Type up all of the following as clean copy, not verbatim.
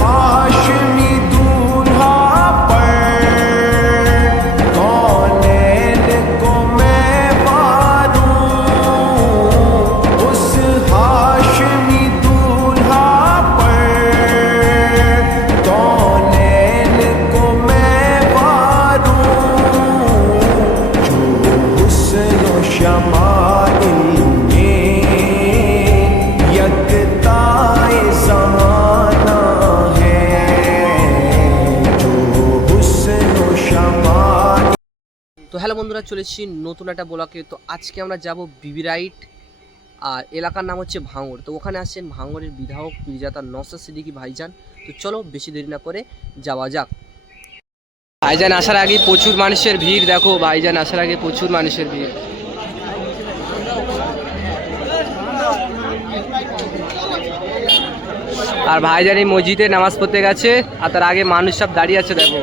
हाशमी दूल्हा पर कौनैन को मैं वारूं, उस हाशमी दूल्हा पर कौनैन को मैं वारूं, जो हुस्न व शमाइल में यकताए ज़माना है, जो हुस्न व शमाइल। তো হ্যালো বন্ধুরা, চলে এসেছি নতুন একটা ব্লগে। তো আজকে আমরা যাব বিবি রাইট, আর এলাকার নাম হচ্ছে ভাঙড়। তো ওখানে আসছেন ভাঙড়ের বিধায়ক পীরজাদা নওশাদ সিদ্দিকী ভাইজান। তো চলো বেশি দেরি না করে যাওয়া যাক। ভাইজান আসার আগে প্রচুর মানুষের ভিড়, দেখো ভাইজান আসার আগে প্রচুর মানুষের ভিড়। আর ভাইজান এই মসজিদে নামাজ পড়তে গেছে, আর তার আগে মানুষ সব দাঁড়িয়ে আছে দেখো।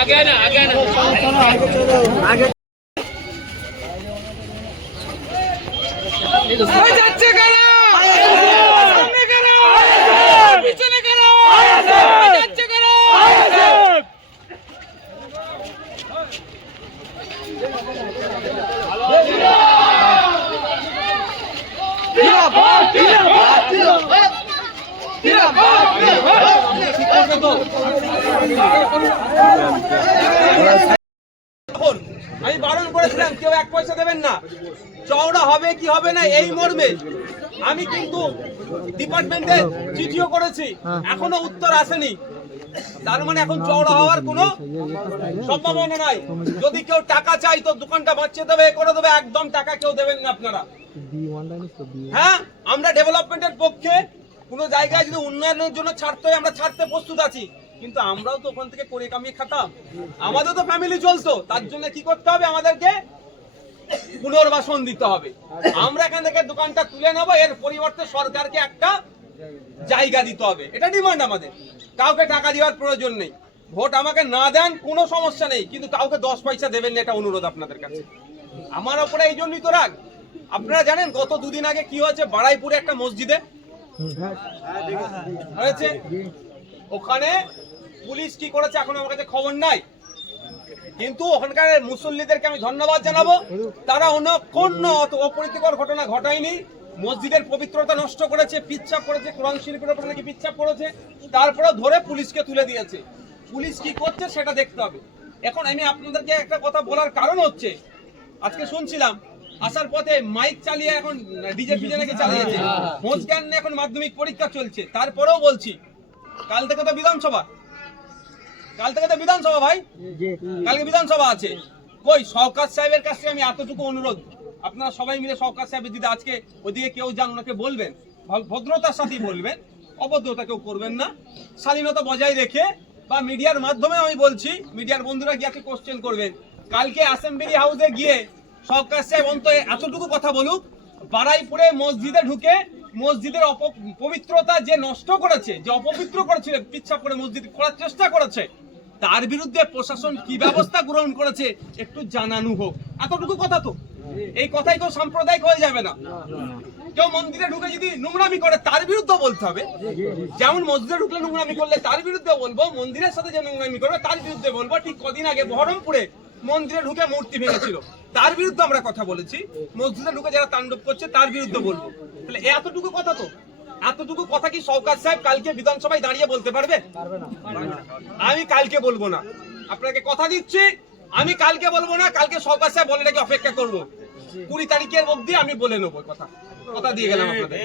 आगे ना आगे যাচ্ছে কেন? সামনে কেন? পিছনে কেন? যাচ্ছে কেন? আমি বারণ করেছিলাম কেউ 1 পয়সা দেবেন না, চওড়া হবে কি হবে না এই মর্মে আমি কিন্তু ডিপার্টমেন্টে চিঠিও করেছি, এখনো উত্তর আসেনি। তার মানে এখন চওড়া হওয়ার কোনো সম্ভাবনা নাই। যদি কেউ টাকা চাই তো দোকানটা বাঁচিয়ে দেবে, করে দেবে, একদম টাকা কেউ দেবেন না আপনারা। হ্যাঁ, আমরা ডেভেলপমেন্টের পক্ষে, কোনো জায়গায় যদি উন্নয়নের জন্য ছাড়তে হয় আমরা ছাড়তে প্রস্তুত আছি, কিন্তু আমরাও তো ওখান থেকে করে কামিয়ে খাতাম, আমাদের তো ফ্যামিলি চলতো। তার জন্য কি করতে হবে, আমাদেরকে পুনর্বাসন দিতে হবে। আমরা এখান থেকে দোকানটা তুলে নেবো, এর পরিবর্তে সরকারকে একটা জায়গা দিতে হবে, এটা ডিমান্ড আমাদের। কাউকে টাকা দেওয়ার প্রয়োজন নেই, ভোট আমাকে না দেন কোনো সমস্যা নেই, কিন্তু কাউকে 10 পয়সা দেবেন না, এটা অনুরোধ আপনাদের কাছে। আমার ওপরে এই জন্যই তো রাগ। আপনারা জানেন গত 2 দিন আগে কি হয়েছে বাড়াইপুরে একটা মসজিদে হয়েছে, ওখানে পুলিশ কি করেছে এখন আমার কাছে খবর নাই, কিন্তু ওখানকার মুসল্লিদেরকে আমি ধন্যবাদ জানাবো, তারা অনক্ষণ অপ্রীতিকর ঘটনা ঘটায়নি। মসজিদের পবিত্রতা নষ্ট করেছে, পিচ্ছাপ করেছে, কোরআন শরীফের উপর নাকি পিচ্ছাপ করেছে, তারপরেও ধরে পুলিশকে তুলে দিয়েছে। পুলিশ কি করছে সেটা দেখতে হবে। এখন আমি আপনাদেরকে একটা কথা বলার কারণ হচ্ছে, আজকে শুনছিলাম আসার পথে মাইক চালিয়ে এখন ডিজে ফিজে নাকি চালিয়েছে, ভোট জ্ঞান এখন মাধ্যমিক পরীক্ষা চলছে। তারপরেও বলছি কাল থেকে তো বিধানসভা, ভাই, কালকে বিধানসভা আছে। কই শওকত সাহেবের কাছে আমি এতটুকু অনুরোধ, আপনারা সবাই মিলে শওকত সাহেবের দিদি আজকে ওইদিকে কেউ যান, ওনাকে বলবেন ভদ্রতার সাথে বলবেন, অভদ্রতা কেউ করবেন না, শালীনতা বজায় রেখে, বা মিডিয়ার মাধ্যমে আমি বলছি, মিডিয়ার বন্ধুরা গিয়ে কোশ্চেন করবেন। কালকে অ্যাসেম্বলি হাউসে গিয়ে শওকত সাহেব অন্তত এতটুকু কথা বলুক, বাড়াইপুরে মসজিদে ঢুকে মসজিদের পবিত্রতা যে নষ্ট করেছে, যে অপবিত্র করেছিল, পিচ্ছাপ করে মসজিদ করার চেষ্টা করেছে, তার বিরুদ্ধে প্রশাসন কি ব্যবস্থা গ্রহণ করেছে একটু জানানো হোক। এতটুকু কথা তো, এই কথাই কেউ সাম্প্রদায়িক হয়ে যাবে না। কেউ মন্দিরে ঢুকে যদি নোংরামি করে তার বিরুদ্ধে বলতে হবে, যেমন মসজিদে ঢুকলে নোংরামি করলে তার বিরুদ্ধে বলবো, মন্দিরের সাথে যে নোংরামি করবে তার বিরুদ্ধে বলবো। ঠিক কদিন আগে বহরমপুরে মন্দিরে ঢুকে মূর্তি ভেঙেছিল, তার বিরুদ্ধে আমরা কথা বলেছি। মসজিদে ঢুকে যারা তাণ্ডব করছে তার বিরুদ্ধে বলবো। তাহলে এতটুকু কথা তো, এতটুকু কথা কি শওকত সাহেব কালকে বিধানসভায় দাঁড়িয়ে বলতে পারবে? আমি কালকে বলবো না, আপনাকে কথা দিচ্ছি, আমি কালকে বলবো না। কালকে শওকত সাহেব বলে নাকি অপেক্ষা করবো, 20 তারিখের মধ্যে আমি বলে নেবো কথা, কথা দিয়ে গেলাম আপনাদের।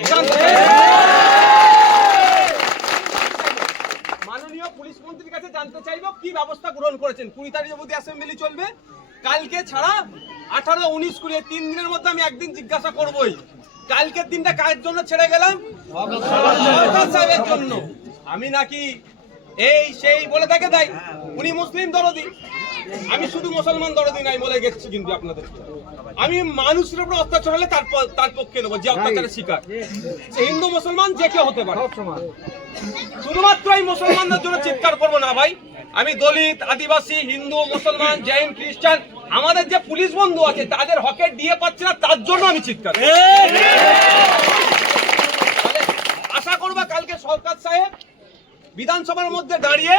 মাননীয় পুলিশ মন্ত্রীর কাছে জানতে চাইবো কি ব্যবস্থা গ্রহণ করেছেন। 20 তারিখের মধ্যে অ্যাসেম্বলি চলবে, কালকে ছাড়া 18, 19, 20 3 দিনের মধ্যে আমি একদিন জিজ্ঞাসা করবোই কালকের দিনটা কার জন্য ছেড়ে গেলাম? সরকার সাহেবের জন্য। আমি নাকি এই সেই বলে থাকে তাই উনি মুসলিম দরদি, আমি শুধু মুসলমান দরদি নাই বলে গেছি। কিন্তু আপনাদের আমি মানুষের উপর অত্যাচার হলে তার পক্ষে নেবো, যে অত্যাচারের শিকার সে হিন্দু মুসলমান যে কেউ হতে পারে। শুধুমাত্র এই মুসলমানদের জন্য চিৎকার করবো না ভাই, আমি দলিত, আদিবাসী, হিন্দু, মুসলমান, জৈন, খ্রিস্টান, আমাদের যে পুলিশ বন্ধু আছে তাদের হকের দিয়ে পাচ্ছে না, তার জন্য আমি চিৎকার। আশা করবো কালকে সরকার সাহেব বিধানসভার মধ্যে দাঁড়িয়ে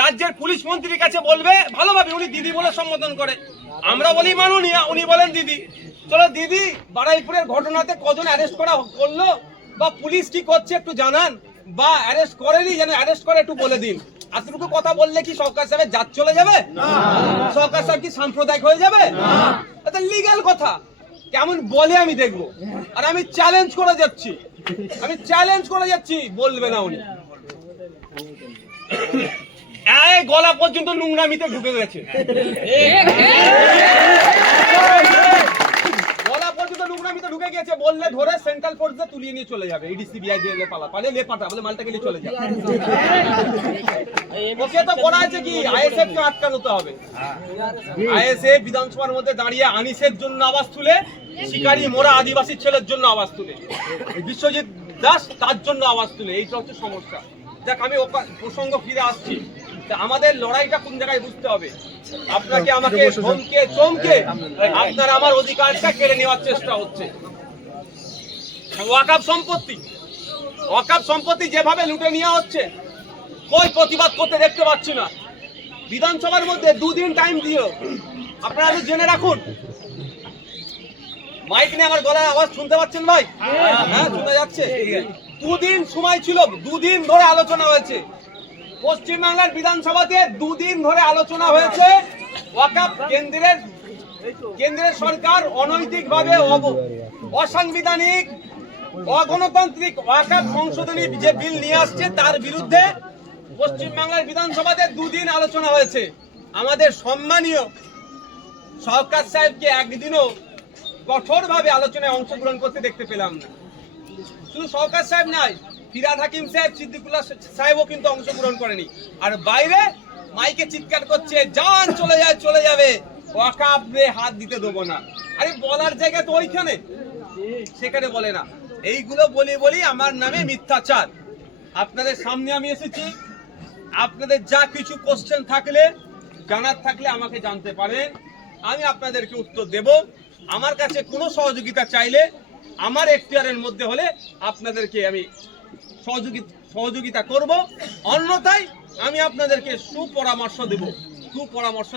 রাজ্যের পুলিশ মন্ত্রীর কাছে বলবে, ভালোভাবে উনি দিদি বলে সম্বোধন করে, আমরা বলি মাননীয়া, উনি বলেন দিদি। চলো দিদি, বারুইপুরের ঘটনাতে কজন অ্যারেস্ট করা করলো বা পুলিশ কি করছে একটু জানান, বা অ্যারেস্ট করেনি যেন অ্যারেস্ট করে একটু বলে দিন। এতটুকু কথা বললে কি সরকার সাহেবের জাত চলে যাবে? সরকার সাহেব কি সাম্প্রদায়িক হয়ে যাবে? এটা লিগ্যাল কথা, কেমন বলে আমি দেখবো। আর আমি চ্যালেঞ্জ করে যাচ্ছি, বলবে না উনি। এই গলা পর্যন্ত নোংরামিতে ঢুকে গেছে, গলা পর্যন্ত নোংরামিতে ঢুকে গেছে, বললে ধরে সেন্ট্রাল ফোর্সে তুলিয়ে নিয়ে চলে যাবে। এডিসি বিআই দিয়ে পালে পাঠা বলে মালটাকে নিয়ে চলে যাবে। ওকে তো করা আছে কি, আইএসএফ কে আটকানোতে হবে। আইএসএফ বিধানসভার মধ্যে দাঁড়িয়ে আনিসের জন্য আওয়াজ তুলে, শিকারী মোরা আদিবাসী ছেলের জন্য আওয়াজ তুলে, বিশ্বজিৎ দাস তার জন্য আওয়াজ তুলে। এইটা হচ্ছে সমস্যা। দেখ, আমি প্রসঙ্গ ফিরে আসছি, আমাদের লড়াইটা কোন জায়গায় বুঝতে হবে। আপনাকে আমাকে ধমকে চমকে আপনার আমার অধিকারটা কেড়ে নেওয়ার চেষ্টা হচ্ছে। ওয়াকফ সম্পত্তি যেভাবে লুটে নেওয়া হচ্ছে, কই প্রতিবাদ করতে দেখতে পাচ্ছি না। বিধানসভার মধ্যে 2 দিন টাইম দিও, আপনারা জেনে রাখুন। মাইক নিয়ে আমার গলার আওয়াজ শুনতে পাচ্ছেন ভাই? হ্যাঁ, শোনা যাচ্ছে। 2 দিন সময় ছিল, 2 দিন ধরে আলোচনা হয়েছে পশ্চিমবাংলার বিধানসভাতে। 2 দিন ধরে আলোচনা হয়েছে ওয়াকফ কেন্দ্রের সরকার অনৈতিকভাবে অসাংবিধানিক অগণতান্ত্রিক ওয়াকফ সংশোধনী যে বিল নিয়ে আসছে তার বিরুদ্ধে পশ্চিমবাংলার বিধানসভাতে 2 দিন আলোচনা হয়েছে। আমাদের সম্মানীয় সরকার সাহেবকে একদিনও কঠোরভাবে আলোচনায় অংশগ্রহণ করতে দেখতে পেলাম না। শুধু সরকার সাহেব নাই, ফিরহাদ হাকিম সাহেব, সিদ্দিকুল্লাহ সাহেবও কিন্তু অংশগ্রহণ করেনি। আর বাইরে মাইকে চিৎকার করছে, জান চলে যাবে, ওয়াকফে হাত দিতে দেবো না। আরে বলার জায়গা তো ওইখানে, সেখানে বলে না। এইগুলো বলি আমার নামে মিথ্যাচার। আপনাদের সামনে আমি এসেছি, আপনাদের যা কিছু কোশ্চেন থাকলে, জানার থাকলে আমাকে জানতে পারেন, আমি আপনাদেরকে উত্তর দেব। আমার কাছে কোনো সহযোগিতা চাইলে আমার এখতিয়ারের মধ্যে হলে আপনাদেরকে আমি সহযোগিতা করব, অন্যথায় আমি আপনাদেরকে সুপরামর্শ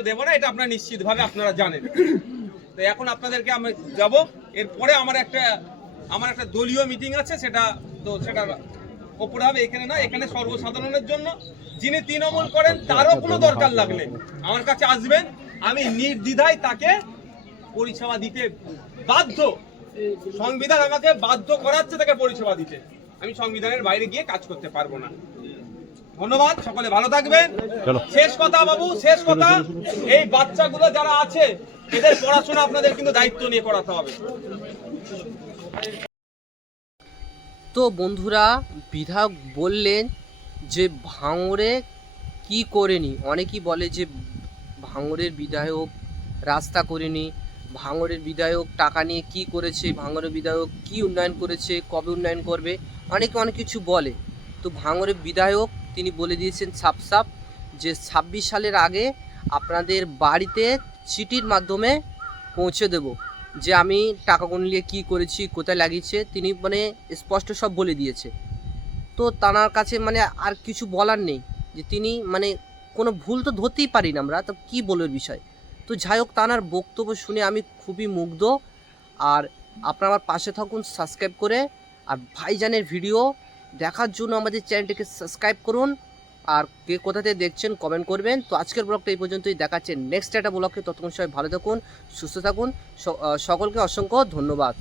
দেব না, এটা আপনারা নিশ্চিতভাবে আপনারা জানেন। তো এখন আপনাদেরকে আমি যাব, এরপরে আমার একটা দলীয় মিটিং আছে, সেটা ওপরে হবে, এখানে না, এখানে সর্বসাধারণের জন্য। যিনি তৃণমূল করেন তারও কোনো দরকার লাগলে আমার কাছে আসবেন, আমি নির্দ্বিধায় তাকে পরিষেবা দিতে বাধ্য। সংবিধান আমাকে বাধ্য করাচ্ছে তাকে পরিষেবা দিতে, আমি সংবিধানের বাইরে গিয়ে কাজ করতে পারবো না। ধন্যবাদ, সকলে ভালো থাকবেন। শেষ কথা বাবু, শেষ কথা, এই বাচ্চাগুলো যারা আছে এদের পড়াশোনা আপনাদের কিন্তু দায়িত্ব নিয়ে করাতে হবে। তো বন্ধুরা, বিধায়ক বললেন যে ভাঙড়ে কি করেনি। অনেকেই বলে যে ভাঙড়ের বিধায়ক রাস্তা করেনি, ভাঙড়ের বিধায়ক টাকা নিয়ে কি করেছে, ভাঙড়ের বিধায়ক কি উন্নয়ন করেছে, কবে উন্নয়ন করবে, অনেকে অনেক কিছু বলে। তো ভাঙড়ের বিধায়ক তিনি বলে দিয়েছেন সাফ যে 26 সালের আগে আপনাদের বাড়িতে চিঠির মাধ্যমে পৌঁছে দেব, যে আমি টাকাগুলো নিয়ে কী করেছি, কোথায় লাগিয়েছে, তিনি মানে স্পষ্ট সব বলে দিয়েছে। তো তার কাছে মানে আর কিছু বলার নেই, যে তিনি মানে কোনো ভুল তো ধরতেই পারি না আমরা, তো কী বলার বিষয়। তো যাই হোক, তার বক্তব্য শুনে আমি খুবই মুগ্ধ। আর আপনারা আমার পাশে থাকুন সাবস্ক্রাইব করে, আর ভাইজানের ভিডিও দেখার জন্য আমাদের চ্যানেলটিকে সাবস্ক্রাইব করুন। আর কে কোথাতে দেখছেন কমেন্ট করবেন। তো আজকের ব্লগটা এই পর্যন্তই, দেখাচ্ছেন নেক্সট একটা ব্লগে। ততক্ষণ সবাই ভালো থাকুন, সুস্থ থাকুন, সকলকে অসংখ্য ধন্যবাদ।